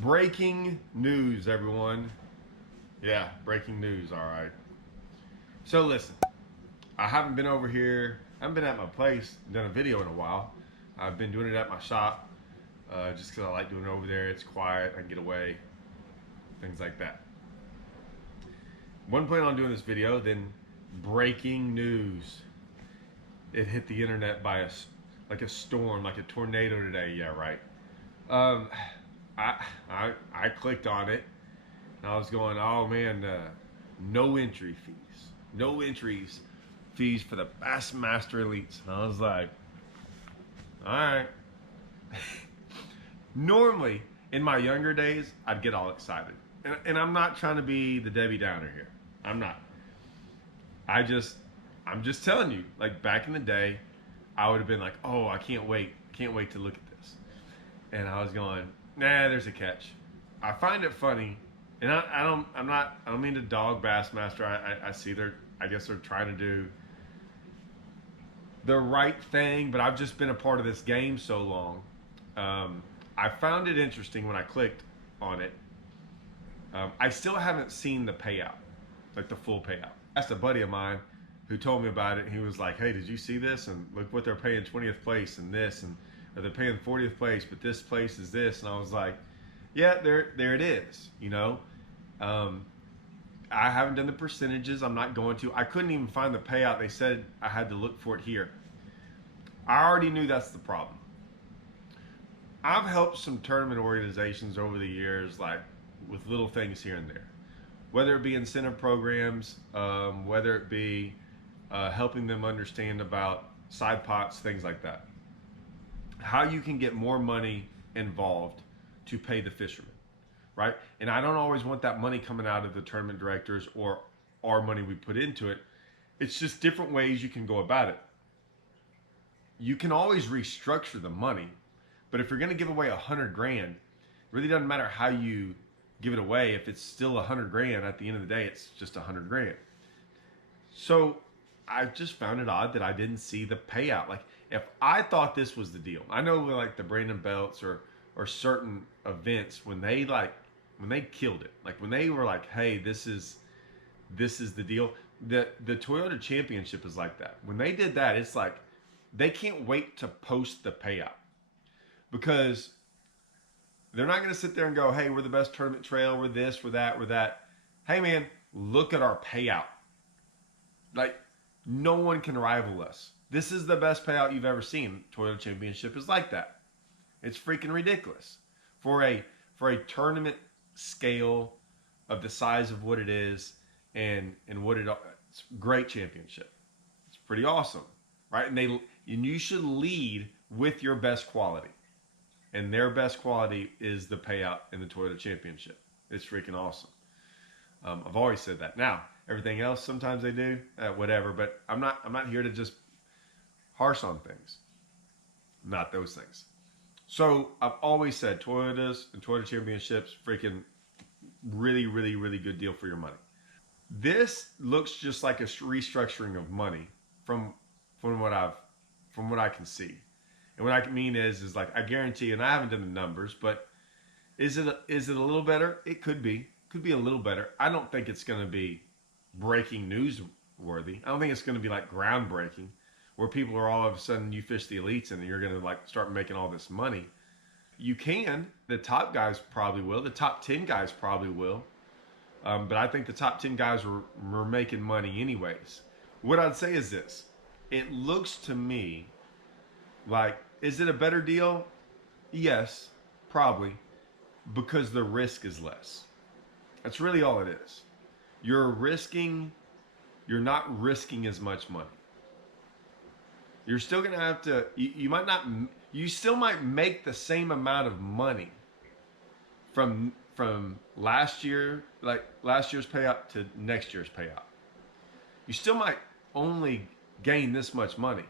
Breaking news, everyone. Yeah, breaking news, all right. So listen, I haven't been over here, I haven't been at my place, done a video in a while. I've been doing it at my shop, just because I like doing it over there. It's quiet, I can get away, things like that. Wasn't planning on doing this video, then breaking news. It hit the internet like a storm, like a tornado today. Yeah, right. Um, I clicked on it and I was going, oh man, no entry fees, no entries fees for the Bassmaster Elites. And I was like, all right. Normally, in my younger days, I'd get all excited, and I'm not trying to be the Debbie Downer here. I'm not. I'm just telling you. Like back in the day, I would have been like, oh, can't wait to look at this. And I was going, nah, there's a catch. I find it funny, and I don't mean to dog Bassmaster. I see I guess they're trying to do the right thing, but I've just been a part of this game so long. I found it interesting when I clicked on it. I still haven't seen the payout, like the full payout. I asked a buddy of mine who told me about it, and he was like, hey, did you see this? And look what they're paying 20th place and this, and or they're paying 40th place, but this place is this. And I was like, yeah, there it is, you know? I haven't done the percentages. I'm not going to. I couldn't even find the payout. They said I had to look for it here. I already knew that's the problem. I've helped some tournament organizations over the years, like with little things here and there, whether it be incentive programs, whether it be helping them understand about side pots, things like that. How you can get more money involved to pay the fishermen, right? And I don't always want that money coming out of the tournament directors or our money we put into it. It's just different ways you can go about it. You can always restructure the money, but if you're going to give away 100 grand, it really doesn't matter how you give it away. If it's still 100 grand at the end of the day, it's just 100 grand. So I just found it odd that I didn't see the payout. Like if I thought this was the deal, I know like the Brandon Belts or certain events when they killed it, like when they were like, hey, this is the deal. The Toyota Championship is like that. When they did that, it's like they can't wait to post the payout because they're not going to sit there and go, hey, we're the best tournament trail, we're this, we're that, we're that. Hey man, look at our payout. Like no one can rival us. This is the best payout you've ever seen. Toyota Championship is like that. It's freaking ridiculous for a tournament scale of the size of what it is and what it's a great championship. It's pretty awesome, right? And you should lead with your best quality, and their best quality is the payout in the Toyota Championship. It's freaking awesome. I've always said that. Now everything else sometimes they do whatever, but I'm not here to just harsh on things. Not those things. So I've always said Toyotas and Toyota Championships, freaking really, really, really good deal for your money. This looks just like a restructuring of money from what I can see. And what I mean is like I guarantee, and I haven't done the numbers, but is it a little better? It could be a little better. I don't think it's going to be breaking news worthy. I don't think it's going to be like groundbreaking, where people are all of a sudden you fish the elites and you're going to like start making all this money. You can. The top guys probably will. The top 10 guys probably will. But I think the top 10 guys were making money anyways. What I'd say is this. It looks to me like, is it a better deal? Yes, probably, because the risk is less. That's really all it is. You're not risking as much money. You're still going to have to, you still might make the same amount of money from last year's payout to next year's payout. You still might only gain this much money.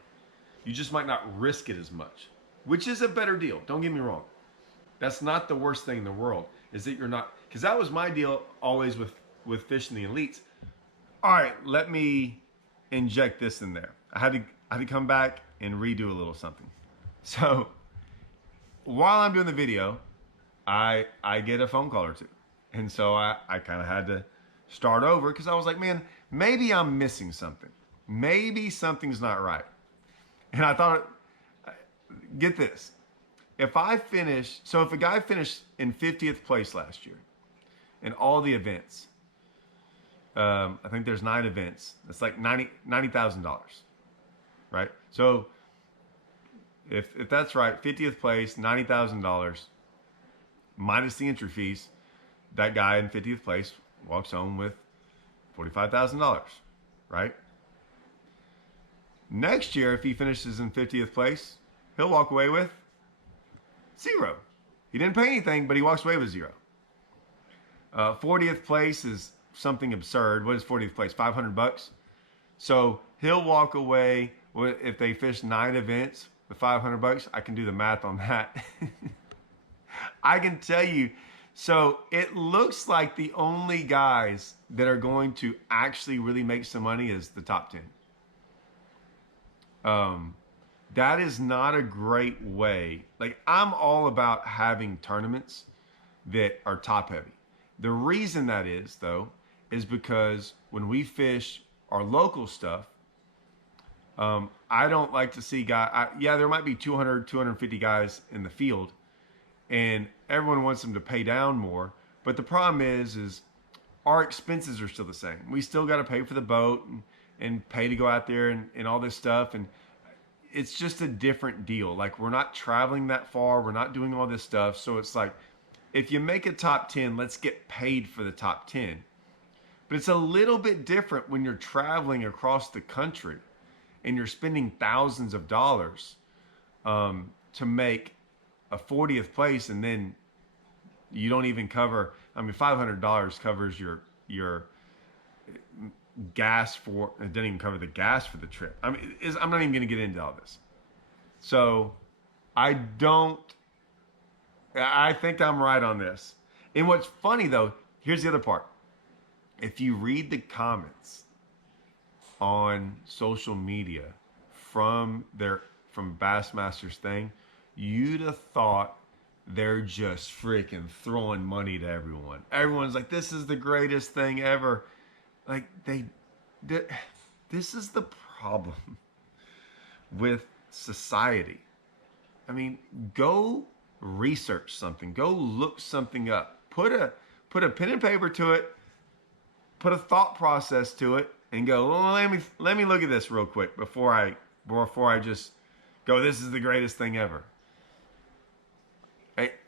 You just might not risk it as much, which is a better deal. Don't get me wrong. That's not the worst thing in the world, is that you're not, because that was my deal always with fishing the elites. All right, let me inject this in there. I had to come back and redo a little something. So while I'm doing the video, I get a phone call or two. And so I kind of had to start over because I was like, man, maybe I'm missing something. Maybe something's not right. And I thought, get this. If a guy finished in 50th place last year in all the events, I think there's 9 events. It's like $90,000, right? So if that's right, 50th place, $90,000 minus the entry fees, that guy in 50th place walks home with $45,000, right? Next year, if he finishes in 50th place, he'll walk away with 0. He didn't pay anything, but he walks away with 0. 40th place is something absurd. What is 40th place? $500. So he'll walk away if they fish 9 events with $500. I can do the math on that. I can tell you. So it looks like the only guys that are going to actually really make some money is the top 10. That is not a great way. Like, I'm all about having tournaments that are top heavy. The reason that is, though, is because when we fish our local stuff, I don't like to see guys. Yeah, there might be 200, 250 guys in the field, and everyone wants them to pay down more. But the problem is our expenses are still the same. We still got to pay for the boat and pay to go out there and all this stuff. And it's just a different deal. Like, we're not traveling that far. We're not doing all this stuff. So it's like, if you make a top 10, let's get paid for the top 10. But it's a little bit different when you're traveling across the country and you're spending thousands of dollars to make a 40th place, and then you don't even cover. I mean, $500 covers your gas for. It doesn't even cover the gas for the trip. I mean, I'm not even going to get into all this. So I think I'm right on this. And what's funny though, here's the other part. If you read the comments on social media from Bassmaster's thing, you'd have thought they're just freaking throwing money to everyone. Everyone's like, this is the greatest thing ever. Like, this is the problem with society. I mean, go research something. Go look something up. Put a pen and paper to it. Put a thought process to it, and go, well, let me look at this real quick before I just go, this is the greatest thing ever.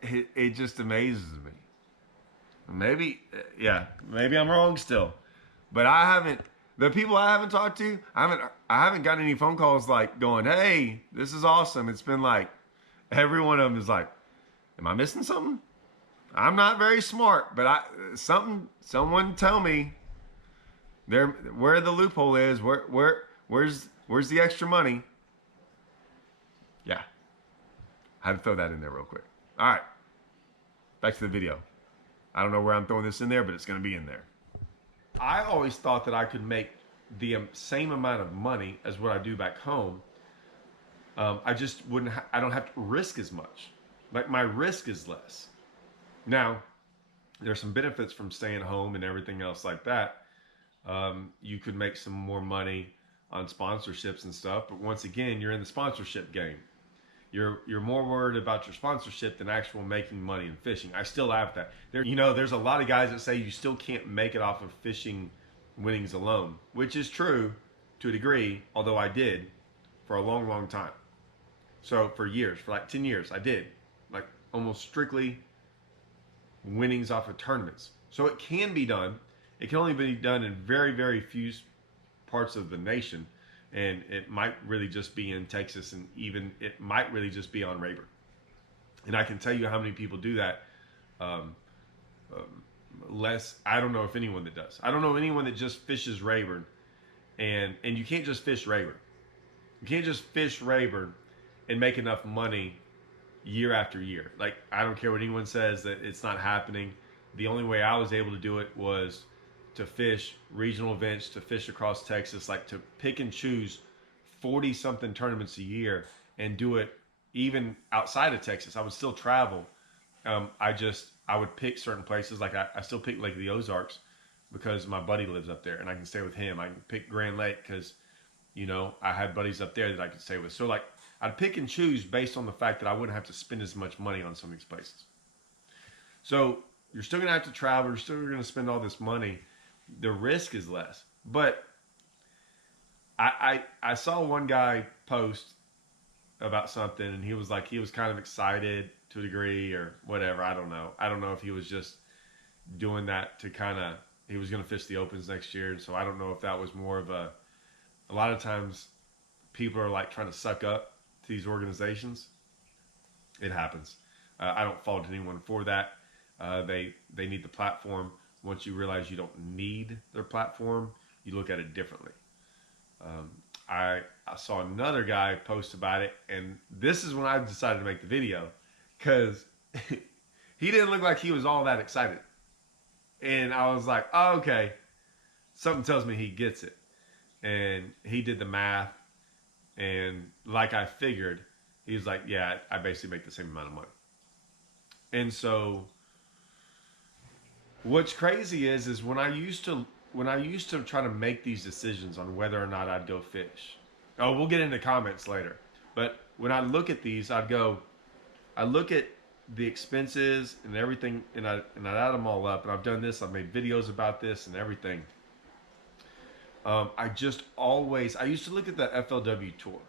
It just amazes me. Maybe I'm wrong still, but the people I haven't talked to, I haven't gotten any phone calls like going, hey, this is awesome. It's been like, every one of them is like, am I missing something? I'm not very smart, but someone tell me where the loophole is, where's the extra money? Yeah. I had to throw that in there real quick. All right. Back to the video. I don't know where I'm throwing this in there, but it's going to be in there. I always thought that I could make the same amount of money as what I do back home. I just I don't have to risk as much. Like, my risk is less. Now, there's some benefits from staying home and everything else like that. You could make some more money on sponsorships and stuff, but once again, you're in the sponsorship game. You're more worried about your sponsorship than actual making money in fishing. I still have that. There's a lot of guys that say you still can't make it off of fishing winnings alone, which is true to a degree, although I did for a long, long time. So for years, for like 10 years, I did like almost strictly winnings off of tournaments. So it can be done. It can only be done in very, very few parts of the nation. And it might really just be in Texas, and even it might really just be on Rayburn. And I can tell you how many people do that. I don't know if anyone that does. I don't know anyone that just fishes Rayburn. And you can't just fish Rayburn. You can't just fish Rayburn and make enough money year after year. Like, I don't care what anyone says that it's not happening. The only way I was able to do it was to fish regional events, to fish across Texas, like to pick and choose 40 something tournaments a year and do it even outside of Texas. I would still travel I would pick certain places. Like I still pick like the Ozarks because my buddy lives up there and I can stay with him. I can pick Grand Lake because I had buddies up there that I could stay with. So like I'd pick and choose based on the fact that I wouldn't have to spend as much money on some of these places. So you're still gonna have to travel. You're still gonna spend all this money. The risk is less. But I saw one guy post about something and he was like he was kind of excited to a degree or whatever. I don't know. I don't know if he was just doing that to kind of he was going to fish the opens next year. So I don't know if that was more of a lot of times people are like trying to suck up to these organizations. It happens. I don't fault anyone for that. They need the platform. Once you realize you don't need their platform, you look at it differently. I saw another guy post about it, and this is when I decided to make the video because he didn't look like he was all that excited. And I was like, oh, okay, something tells me he gets it. And he did the math, and like I figured, he was like, yeah, I basically make the same amount of money. And so what's crazy is when I used to try to make these decisions on whether or not I'd go fish. Oh, we'll get into comments later. But when I look at these, I look at the expenses and everything, and I add them all up. And I've done this. I've made videos about this and everything. I used to look at the FLW tour,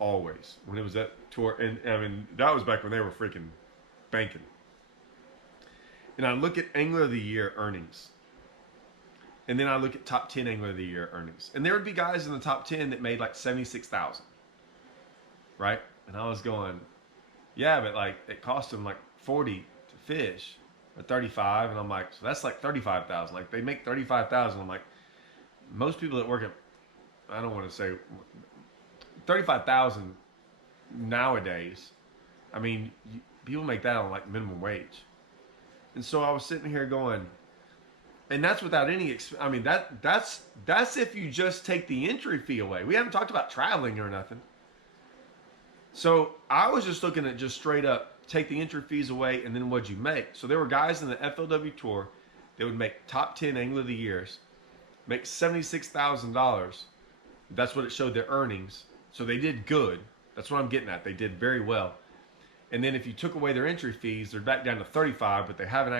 always when it was that tour, and I mean that was back when they were freaking banking. And I look at Angler of the Year earnings. And then I look at top 10 Angler of the Year earnings. And there would be guys in the top 10 that made like 76,000. Right? And I was going, yeah, but like it cost them like 40 to fish or 35. And I'm like, so that's like 35,000. Like they make 35,000. I'm like, most people that work at, I don't want to say 35,000 nowadays. I mean, people make that on like minimum wage. And so I was sitting here going, and that's without any, I mean, that's if you just take the entry fee away. We haven't talked about traveling or nothing. So I was just looking at just straight up, take the entry fees away, and then what'd you make? So there were guys in the FLW Tour that would make top 10 Angler of the Years, make $76,000. That's what it showed their earnings. So they did good. That's what I'm getting at. They did very well. And then if you took away their entry fees, they're back down to 35, but they haven't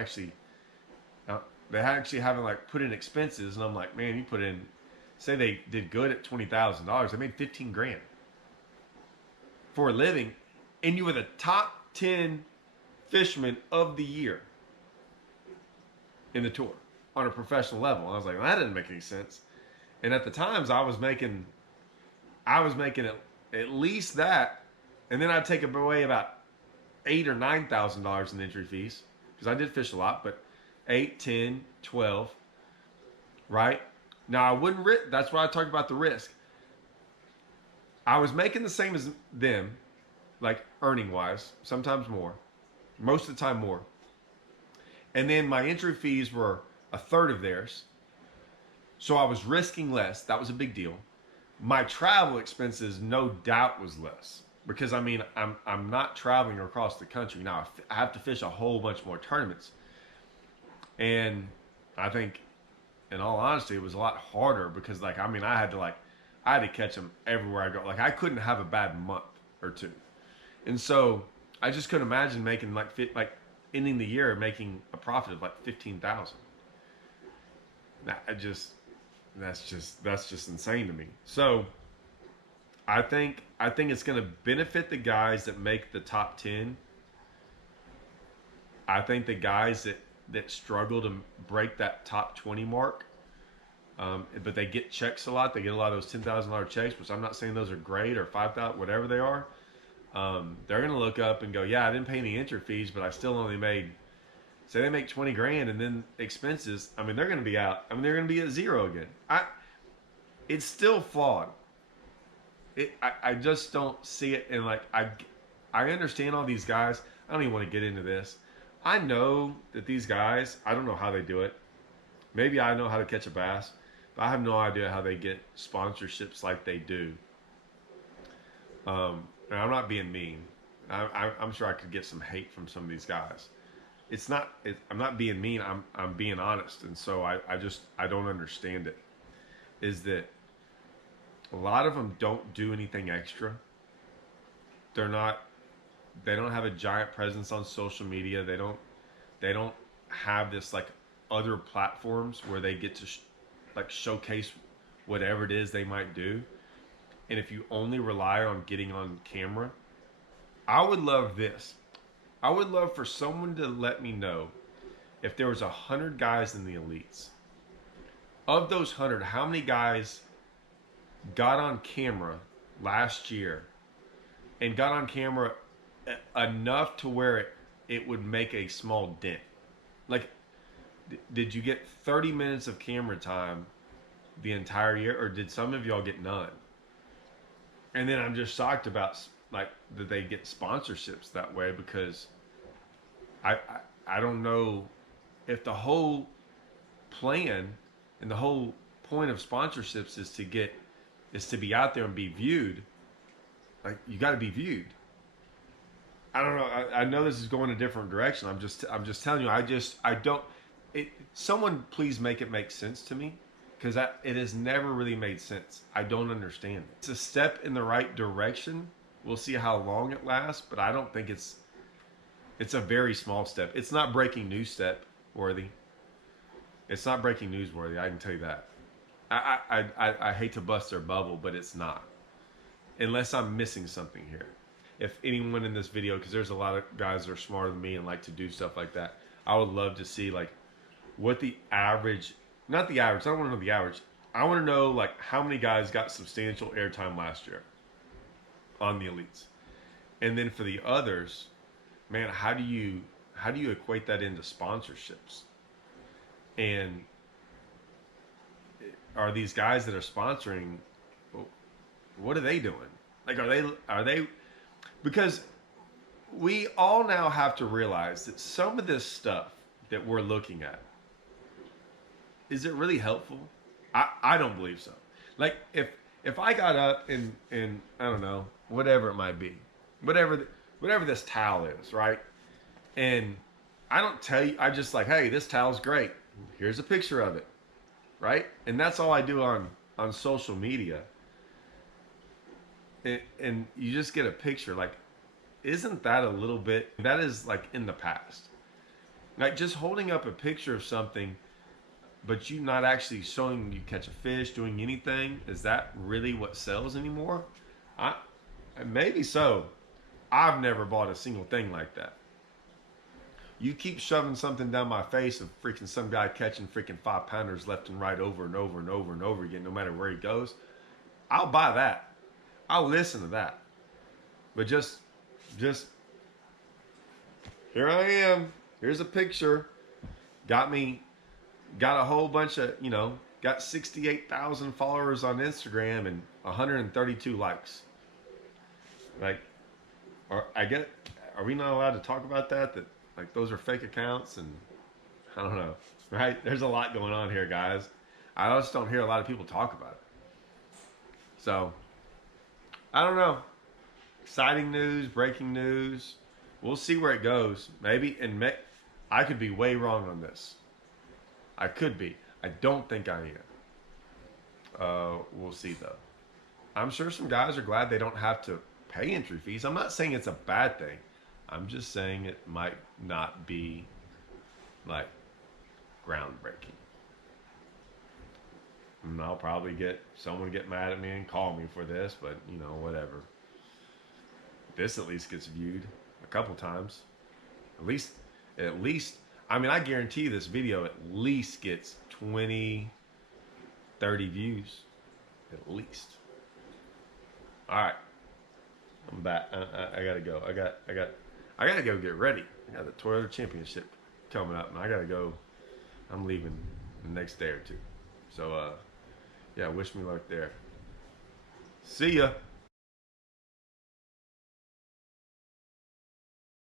like put in expenses. And I'm like, man, you put in, say they did good at $20,000, they made 15 grand for a living, and you were the top 10 fisherman of the year in the tour on a professional level. I was like, well, that didn't make any sense. And at the times I was making at least that, and then I'd take away about $8,000 or $9,000 in entry fees because I did fish a lot, but 8, 10, 12, right? Now I wouldn't that's why I talked about the risk. I was making the same as them, like earning wise, sometimes more, most of the time more. And then my entry fees were a third of theirs. So I was risking less. That was a big deal. My travel expenses, no doubt, was less. Because I mean, I'm not traveling across the country now. I have to fish a whole bunch more tournaments, and I think, in all honesty, it was a lot harder because, like, I mean, I had to catch them everywhere I go. Like, I couldn't have a bad month or two, and so I just couldn't imagine making like ending the year making a profit of like 15,000. That's just insane to me. So I think it's going to benefit the guys that make the top 10. I think the guys that struggle to break that top 20 mark, but they get checks a lot. They get a lot of those $10,000 checks, which I'm not saying those are great or 5,000, whatever they are. They're going to look up and go, yeah, I didn't pay any entry fees, but I still only made, say they make 20 grand and then expenses. I mean, they're going to be out. I mean, they're going to be at zero again. It's still flawed. I just don't see it. And like, I understand all these guys. I don't even want to get into this. I know that these guys, I don't know how they do it. Maybe I know how to catch a bass, but I have no idea how they get sponsorships like they do. And I'm not being mean. I'm sure I could get some hate from some of these guys. It's not. I'm not being mean. I'm being honest. And so I don't understand it. Is that a lot of them don't do anything extra. They're not. They don't have a giant presence on social media. They don't have this like other platforms where they get to like showcase whatever it is they might do. And if you only rely on getting on camera, I would love this. I would love for someone to let me know if there was 100 guys in the elites. Of those 100, how many guys got on camera last year and got on camera enough to where it would make a small dent? Like, did you get 30 minutes of camera time the entire year, or did some of y'all get none? And then I'm just shocked about like that they get sponsorships that way, because I don't know if the whole plan and the whole point of sponsorships is to be out there and be viewed. Like, you got to be viewed. I don't know. I know this is going a different direction. I'm just telling you. I don't. Someone please make it make sense to me, because it has never really made sense. I don't understand it. It's a step in the right direction. We'll see how long it lasts, but I don't think it's a very small step. It's not breaking news step worthy. It's not breaking news worthy. I can tell you that. I hate to bust their bubble, but it's not. Unless I'm missing something here. If anyone in this video, because there's a lot of guys that are smarter than me and like to do stuff like that, I would love to see like what the average, not the average, I don't want to know the average. I want to know like how many guys got substantial airtime last year on the elites. And then for the others, man, how do you equate that into sponsorships? And are these guys that are sponsoring, what are they doing? Like, are they, because we all now have to realize that some of this stuff that we're looking at, is it really helpful? I don't believe so. Like, if I got up and I don't know, whatever it might be, whatever this towel is, right? And I don't tell you, I just like, hey, this towel's great. Here's a picture of it, right? And that's all I do on social media. And you just get a picture. Like, isn't that a little bit, that is like in the past. Like, just holding up a picture of something, but you not actually showing you catch a fish, doing anything, is that really what sells anymore? Maybe so. I've never bought a single thing like that. You keep shoving something down my face of freaking some guy catching freaking 5-pounders left and right over and over and over and over again, no matter where he goes, I'll buy that. I'll listen to that. But just here I am. Here's a picture. Got a whole bunch of, got 68,000 followers on Instagram and 132 likes. Like, are we not allowed to talk about that? That like those are fake accounts, and I don't know, right? There's a lot going on here, guys. I just don't hear a lot of people talk about it. So, I don't know. Exciting news, breaking news. We'll see where it goes. Maybe, I could be way wrong on this. I could be. I don't think I am. We'll see, though. I'm sure some guys are glad they don't have to pay entry fees. I'm not saying it's a bad thing. I'm just saying it might not be, like, groundbreaking. And I'll probably get someone get mad at me and call me for this, but, whatever. This at least gets viewed a couple times. At least, I mean, I guarantee you this video at least gets 20, 30 views. At least. All right. I'm back. I gotta go. I gotta go get ready. I got the Toyota Championship coming up, and I gotta go. I'm leaving the next day or two. So, yeah, wish me luck there. See ya.